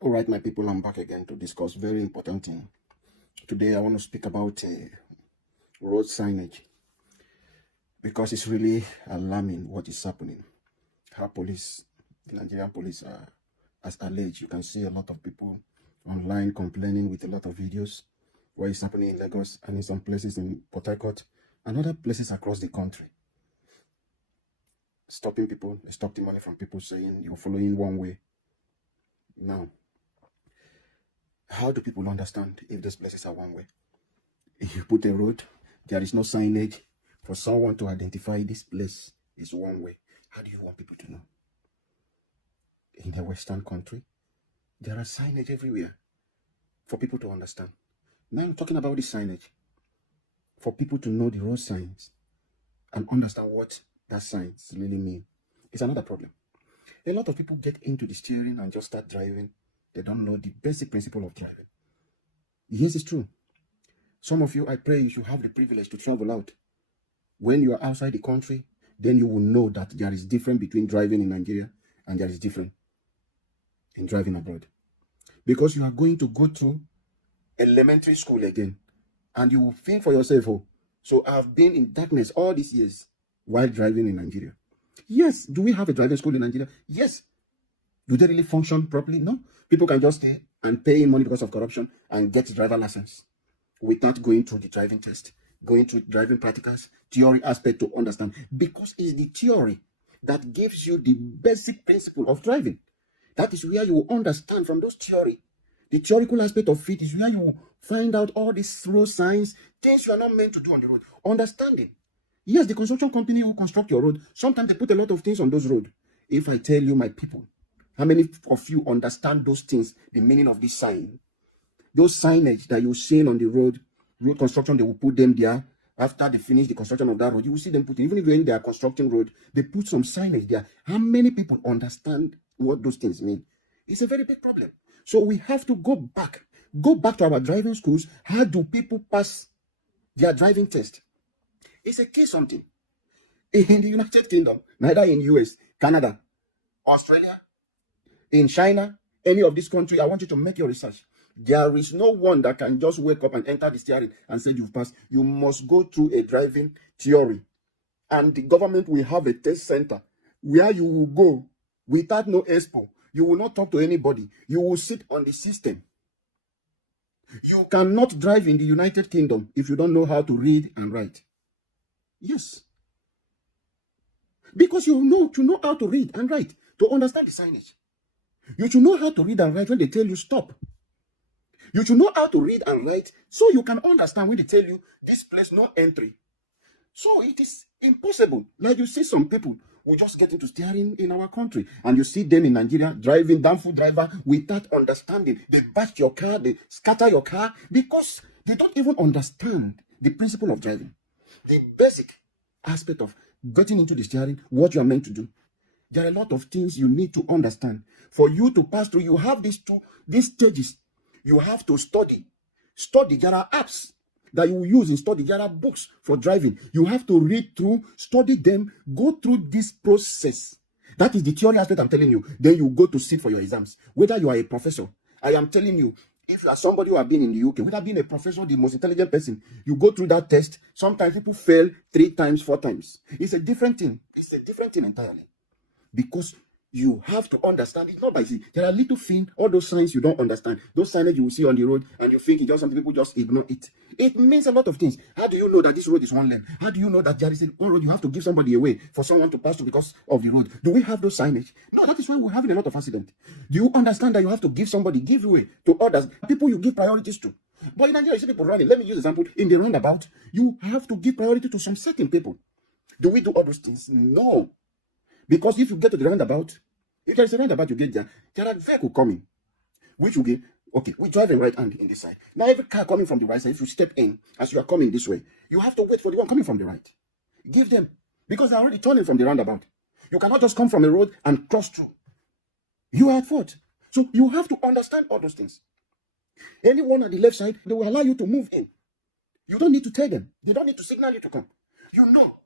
All right, my people, I'm back again to discuss very important thing. Today, I want to speak about road signage because it's really alarming what is happening. How the Nigerian police are, as alleged, you can see a lot of people online complaining with a lot of videos where it's happening in Lagos and in some places in Port Harcourt and other places across the country. Stopping people, they stop the money from people saying you're following one way. Now, how do people understand if those places are one way? If you put a road, there is no signage for someone to identify this place is one way. How do you want people to know? In a Western country, there are signage everywhere for people to understand. Now I'm talking about the signage for people to know the road signs and understand what that signs really mean. It's another problem. A lot of people get into the steering and just start driving. They don't know the basic principle of driving. Yes, it's true. Some of you, I pray you should have the privilege to travel out. When you are outside the country, then you will know that there is difference between driving in Nigeria and there is difference in driving abroad. Because you are going to go through elementary school again and you will think for yourself, oh, so I've been in darkness all these years while driving in Nigeria. Yes, do we have a driving school in Nigeria? Yes. Do they really function properly? No. People can just stay and pay money because of corruption and get a driver license without going through the driving test, going through driving practicals, theory aspect to understand. Because it's the theory that gives you the basic principle of driving. That is where you will understand from those theory. The theoretical aspect of it is where you will find out all these road signs, things you are not meant to do on the road. Understanding. Yes, the construction company who construct your road, sometimes they put a lot of things on those roads. If I tell you, my people, how many of you understand those things, the meaning of this sign? Those signage that you're seeing on the road construction, they will put them there. After they finish the construction of that road, you will see them put, even if when they are constructing road, they put some signage there. How many people understand what those things mean? It's a very big problem. So we have to go back to our driving schools. How do people pass their driving test? It's a case something. In the United Kingdom, neither in US, Canada, Australia, in China, any of this country, I want you to make your research. There is no one that can just wake up and enter the steering and say you've passed. You must go through a driving theory. And the government will have a test center where you will go without no expo. You will not talk to anybody. You will sit on the system. You cannot drive in the United Kingdom if you don't know how to read and write. Yes. Because you know how to read and write, to understand the signage. You should know how to read and write when they tell you stop. You should know how to read and write so you can understand when they tell you this place no entry. So it is impossible. Like you see some people who just get into steering in our country and you see them in Nigeria driving, downful driver without understanding. They bash your car, they scatter your car because they don't even understand the principle of driving. The basic aspect of getting into the steering, what you are meant to do. There are a lot of things you need to understand. For you to pass through, you have these stages. You have to study. There are apps that you will use in study. There are books for driving. You have to read through, study them, go through this process. That is the theory aspect I'm telling you. Then you go to sit for your exams. Whether you are a professor, I am telling you, if you are somebody who have been in the UK, whether being a professor, the most intelligent person, you go through that test. Sometimes people fail 3 times, 4 times. It's a different thing. It's a different thing entirely. Because you have to understand. It's not by see. There are little things, all those signs you don't understand. Those signs you will see on the road and you think it's just some people just ignore it. It means a lot of things. How do you know that this road is one lane? How do you know that there is one road you have to give somebody away for someone to pass through because of the road? Do we have those signage? No, that is why we're having a lot of accidents. Do you understand that you have to give away to others, people you give priorities to? But in Nigeria, you see people running. Let me use an example. In the roundabout, you have to give priority to some certain people. Do we do all those things? No. Because if you get to the roundabout, if there is a roundabout, you get there are vehicles coming, which will get, okay, we drive in right hand in this side. Now, every car coming from the right side, if you step in as you are coming this way, you have to wait for the one coming from the right. Give them, because they're already turning from the roundabout. You cannot just come from a road and cross through. You are at fault. So you have to understand all those things. Anyone at the left side, they will allow you to move in. You don't need to tell them. They don't need to signal you to come. You know,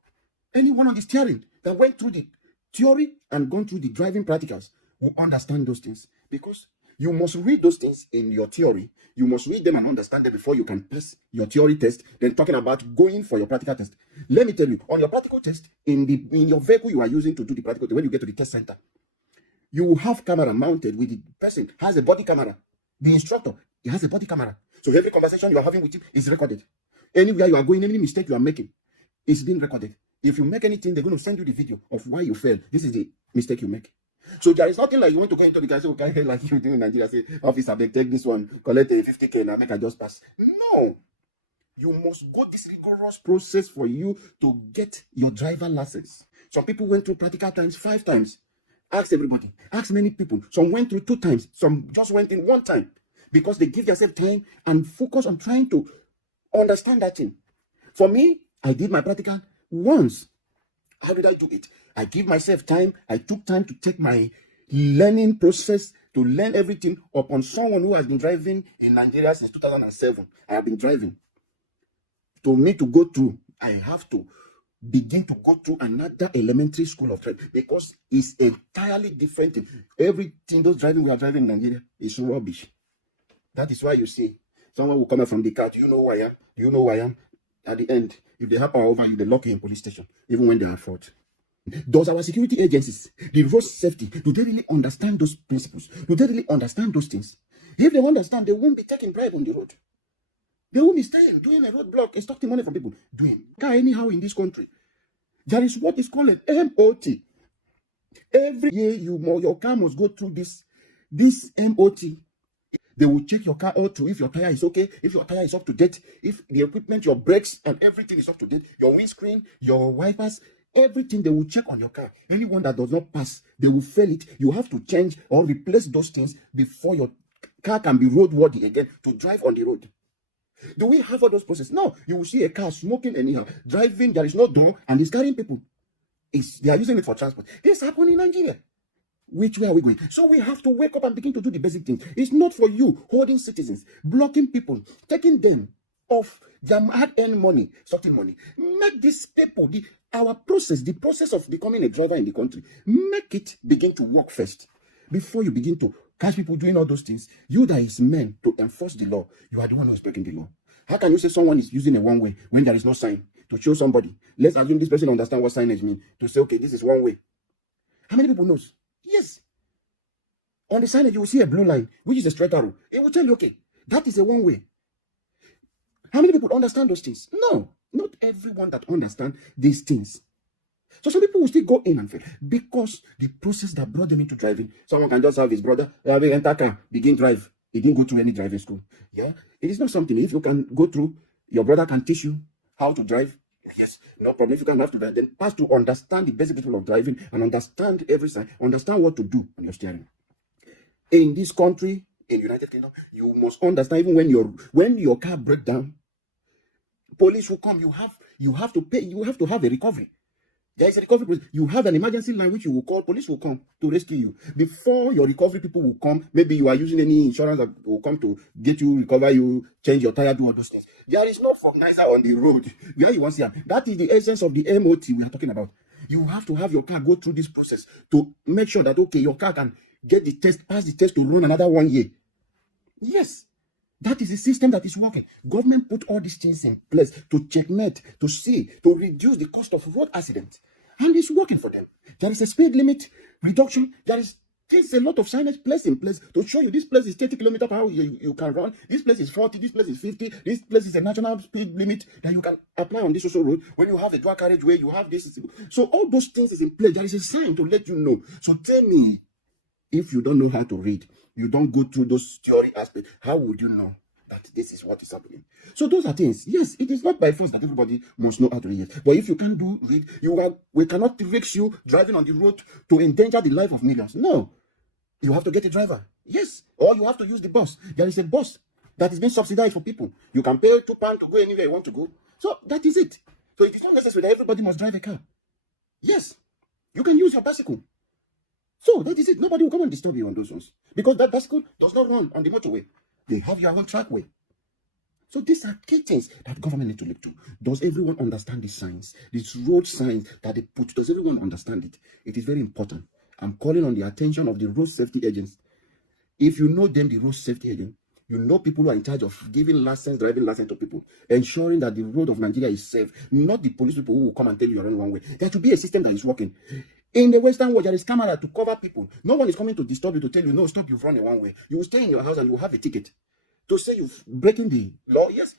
anyone on the steering that went through the theory and gone through the driving practicals will understand those things. Because You must read those things in your theory. You must read them and understand them before you can pass your theory test. Then talking about going for your practical test. Let me tell you, on your practical test, in your vehicle you are using to do the practical test, when you get to the test center, you will have camera mounted with the person, has a body camera. The instructor, he has a body camera. So every conversation you are having with him is recorded. Anywhere you are going, any mistake you are making is being recorded. If you make anything, they're going to send you the video of why you failed. This is the mistake you make. So there is nothing like you want to go into the car and say, okay, like you do in Nigeria, say, officer, take this one, collect a 50K and make I just pass. No. You must go this rigorous process for you to get your driver license. Some people went through practical times 5 times. Ask everybody. Ask many people. Some went through 2 times. Some just went in 1 time. Because they give themselves time and focus on trying to understand that thing. For me, I did my practical once. How did I do it? I give myself time. I took time to take my learning process to learn everything upon someone who has been driving in Nigeria since 2007. I have been driving. To me to go through, I have to begin to go through another elementary school of driving because it's entirely different. Everything those driving we are driving in Nigeria is rubbish. That is why you see someone will come out from the car. Do you know who I am? Do you know who I am? At the end, if they have power over you, they lock you in police station, even when they are at fault. Does our security agencies, the road safety, do they really understand those principles? Do they really understand those things? If they understand, they won't be taking bribe on the road. They won't be staying, doing a roadblock, extorting money from people. Doing car anyhow in this country. There is what is called an MOT. Every year, your car must go through this MOT. They will check your car out to if your tire is okay, if your tire is up to date, if the equipment, your brakes and everything is up to date, your windscreen, your wipers, everything they will check on your car. Anyone that does not pass, they will fail it. You have to change or replace those things before your car can be roadworthy again to drive on the road. Do we have all those processes? No. You will see a car smoking anyhow, driving, there is no door, and it's carrying people. They are using it for transport. This happened in Nigeria. Which way are we going? So we have to wake up and begin to do the basic things. It's not for you holding citizens, blocking people, taking them off their hard-earned money, sorting money. Make these people, the process of becoming a driver in the country, make it begin to work first before you begin to catch people doing all those things. You that is meant to enforce the law, you are the one who is breaking the law. How can you say someone is using a one way when there is no sign to show somebody? Let's assume this person understands what signage means to say, okay, this is one way. How many people knows? Yes. On the signage, you will see a blue line, which is a straight arrow. It will tell you, okay, that is a one way. How many people understand those things? No, not everyone that understands these things. So some people will still go in and fail because the process that brought them into driving, someone can just have his brother, enter car, begin drive. He didn't go through any driving school. Yeah, it is not something. If you can go through, your brother can teach you how to drive. Yes, no problem. If you can have to drive, then pass to understand the basic principle of driving and understand every sign, understand what to do on your steering. In this country, in the United Kingdom, you must understand even when your car breaks down, police will come. You have to pay. You have to have a recovery. There is a recovery process. You have an emergency line which you will call. Police will come to rescue you. Before your recovery people will come, maybe you are using any insurance that will come to get you, recover you, change your tire, do all those things. There is no organizer on the road where you want to see. That is the essence of the MOT we are talking about. You have to have your car go through this process to make sure that, okay, your car can get the test, pass the test to run another 1 year. Yes. That is a system that is working. Government put all these things in place to checkmate, to see, to reduce the cost of road accidents. And it's working for them. There is a speed limit reduction. There's a lot of signage placed in place to show you this place is 30 kilometers per hour you can run. This place is 40, this place is 50, this place is a national speed limit that you can apply on this social road. When you have a dual carriageway, you have this. So all those things is in place. There is a sign to let you know. So tell me, if you don't know how to read, you don't go through those theory aspects, how would you know that this is what is happening? So those are things. Yes, it is not by force that everybody must know how to read. But if you can't read, we cannot risk you driving on the road to endanger the life of millions. No. You have to get a driver. Yes. Or you have to use the bus. There is a bus that is being subsidized for people. You can pay £2 to go anywhere you want to go. So that is it. So it is not necessary that everybody must drive a car. Yes. You can use your bicycle. So that is it. Nobody will come and disturb you on those ones. Because that bicycle does not run on the motorway. They have your own trackway. So these are key things that government need to look to. Does everyone understand these signs? These road signs that they put, does everyone understand it? It is very important. I'm calling on the attention of the road safety agents. If you know them, the road safety agent, you know people who are in charge of giving license, driving license to people, ensuring that the road of Nigeria is safe, not the police people who will come and tell you you're running one way. There should be a system that is working. In the Western world, there is camera to cover people. No one is coming to disturb you to tell you, no, stop, you've run one way. You will stay in your house and you will have a ticket to say you've breaking the law. Yes,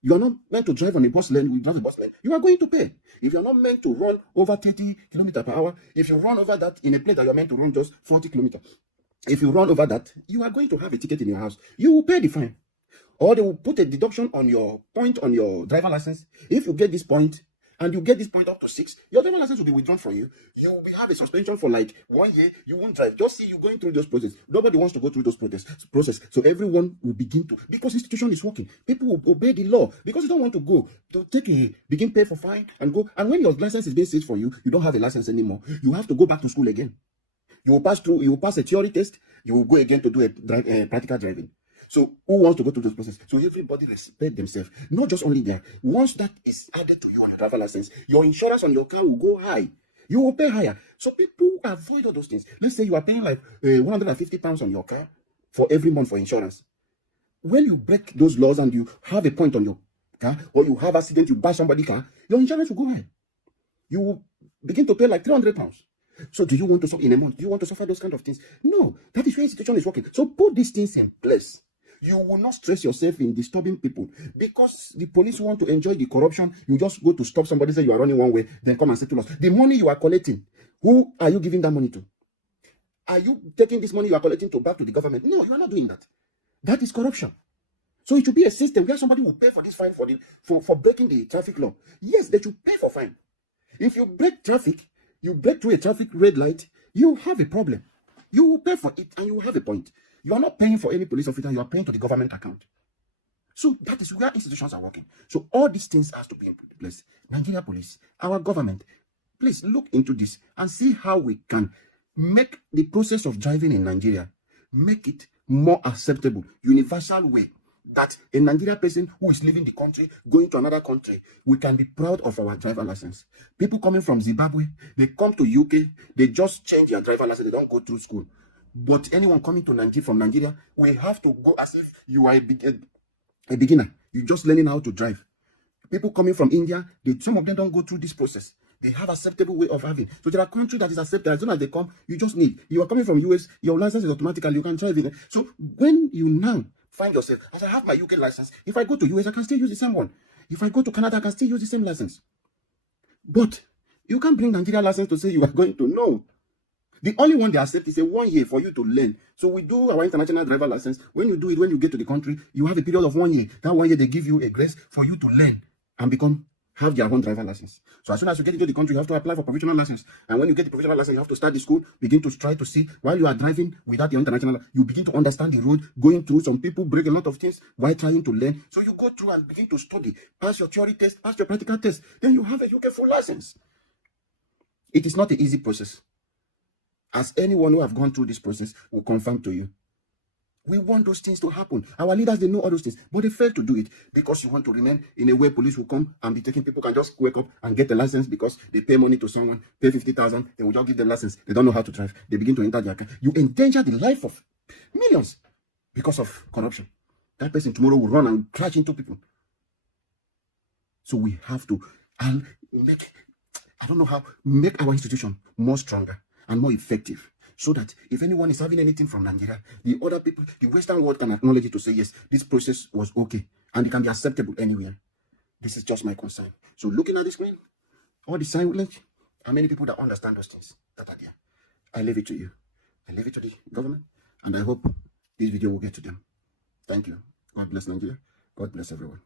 you are not meant to drive on a bus lane. We drive a bus lane. You are going to pay. If you are not meant to run over 30 kilometers per hour, if you run over that in a place that you are meant to run just 40 kilometers, if you run over that, you are going to have a ticket in your house. You will pay the fine. Or they will put a deduction on your point on your driver license. If you get this point, and you get this point up to 6, your driver license will be withdrawn from you. You will have a suspension for like 1 year. You won't drive. Just see you going through those processes. Nobody wants to go through those process. So everyone will begin to, because institution is working. People will obey the law because you don't want to go to begin pay for fine and go. And when your license is being seized for you, you don't have a license anymore. You have to go back to school again. You will pass a theory test. You will go again to do a practical driving. So who wants to go through this process? So everybody respect themselves. Not just only that. Once that is added to your driver license, your insurance on your car will go high. You will pay higher. So people avoid all those things. Let's say you are paying like £150 on your car for every month for insurance. When you break those laws and you have a point on your car, or you have accident, you buy somebody's car, your insurance will go high. You will begin to pay like £300. So do you want to suffer in a month? Do you want to suffer those kind of things? No. That is where institution is working. So put these things in place. You will not stress yourself in disturbing people because the police want to enjoy the corruption. You just go to stop somebody, say you are running one way, then come and settle us. The money you are collecting, who are you giving that money to? Are you taking this money you are collecting back to the government? No, you are not doing that. That is corruption. So it should be a system where somebody will pay for this fine for breaking the traffic law. Yes, they should pay for fine. If you break traffic, you break through a traffic red light, you have a problem. You will pay for it and you will have a point. You are not paying for any police officer, you are paying to the government account. So that is where institutions are working. So all these things has to be in place. Nigeria police, our government, please look into this and see how we can make the process of driving in Nigeria, make it more acceptable, universal way, that a Nigerian person who is leaving the country, going to another country, we can be proud of our driver license. People coming from Zimbabwe, they come to UK, they just change their driver license, they don't go through school. But anyone coming to Nigeria from Nigeria, we have to go as if you are a beginner. You're just learning how to drive. People coming from India, some of them don't go through this process. They have acceptable way of having. So there are countries that is accepted. As soon as they come, you just need. You are coming from US, your license is automatically, you can drive it. So when you now find yourself, as I have my UK license, if I go to US, I can still use the same one. If I go to Canada, I can still use the same license. But you can't bring Nigeria license to say you are going to. No. The only one they accept is a 1 year for you to learn. So we do our international driver license. When you do it, when you get to the country, you have a period of 1 year. That 1 year, they give you a grace for you to learn and have their own driver license. So as soon as you get into the country, you have to apply for provisional license. And when you get the provisional license, you have to start the school, begin to try to see, while you are driving without your international, you begin to understand the road, going through. Some people break a lot of things while trying to learn. So you go through and begin to study, pass your theory test, pass your practical test. Then you have a UK full license. It is not an easy process. As anyone who have gone through this process will confirm to you. We want those things to happen. Our leaders, they know all those things, but they fail to do it because you want to remain in a way police will come and be taking people can just wake up and get a license because they pay money to someone, pay 50,000, they will just give them license. They don't know how to drive. They begin to enter their car. You endanger the life of millions because of corruption. That person tomorrow will run and crash into people. So we have to make our institution more stronger and more effective, so that if anyone is having anything from Nigeria, the other people, the Western world can acknowledge it to say, yes, this process was okay, and it can be acceptable anywhere. This is just my concern. So looking at the screen, all the sign language, and many people that understand those things that are there. I leave it to you. I leave it to the government, and I hope this video will get to them. Thank you. God bless Nigeria. God bless everyone.